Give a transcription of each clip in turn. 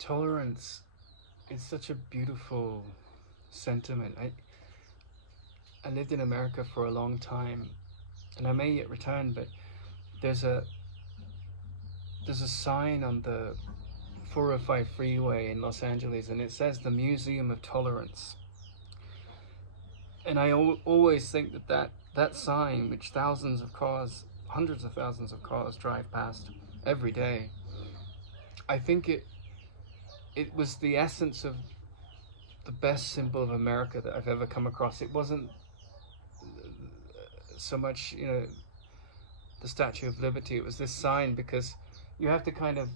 tolerance is such a beautiful sentiment. I lived in America for a long time, and I may yet return, but there's a there's a sign on the 405 freeway in Los Angeles, and it says the Museum of Tolerance. And I always think that sign, which thousands of cars, hundreds of thousands of cars drive past every day, I think it was the essence of the best symbol of America that I've ever come across. It wasn't so much, the Statue of Liberty. It was this sign, because you have to kind of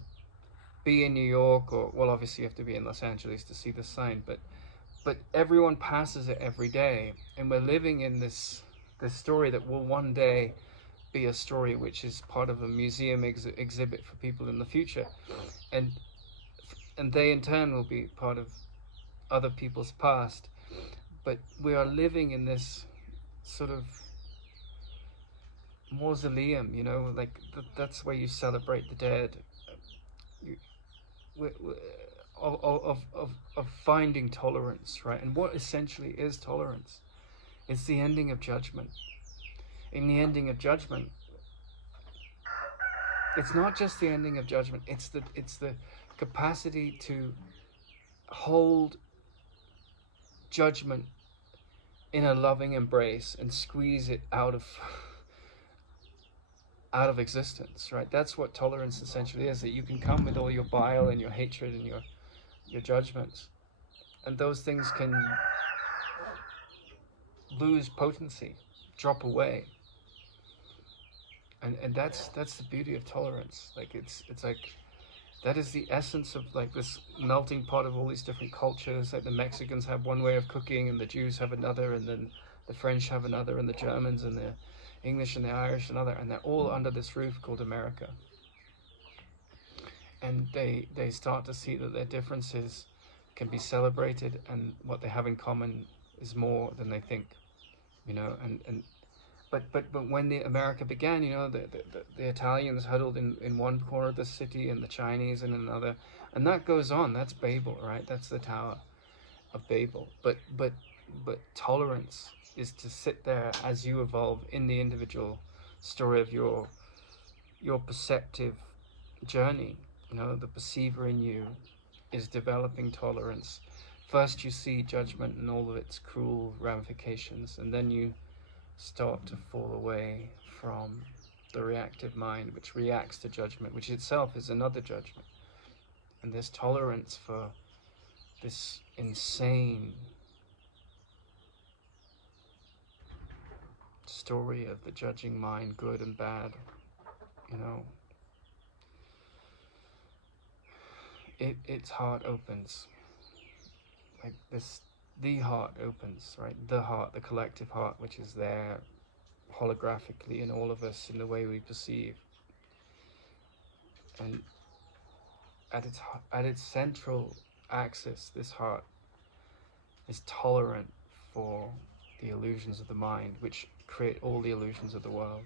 be in New York, or, well, obviously you have to be in Los Angeles to see the sign, but everyone passes it every day, and we're living in this story that will one day be a story which is part of a museum exhibit for people in the future, and they in turn will be part of other people's past. But we are living in this sort of mausoleum, like that's where you celebrate the dead. You, of finding tolerance, right? And what essentially is tolerance? It's the ending of judgment. In the ending of judgment, it's not just the ending of judgment, it's the capacity to hold judgment in a loving embrace and squeeze it out of existence, right? That's what tolerance essentially is, that you can come with all your bile and your hatred and your judgments, and those things can lose potency, drop away. And that's the beauty of tolerance. Like it's like that is the essence of like this melting pot of all these different cultures. Like the Mexicans have one way of cooking, and the Jews have another, and then the French have another, and the Germans and the English and the Irish another, and they're all under this roof called America. And they start to see that their differences can be celebrated, and what they have in common is more than they think, but when the America began, the Italians huddled in one corner of the city, and the Chinese in another, and that goes on. That's Babel, right? That's the Tower of Babel. But tolerance is to sit there as you evolve in the individual story of your perceptive journey. The perceiver in you is developing tolerance. First you see judgment and all of its cruel ramifications, and then you start to fall away from the reactive mind, which reacts to judgment, which itself is another judgment. And this tolerance for this insane story of the judging mind, good and bad, its heart opens. Like this, the heart opens, right? The heart, the collective heart, which is there holographically in all of us in the way we perceive. And at its central axis, this heart is tolerant for the illusions of the mind, which create all the illusions of the world.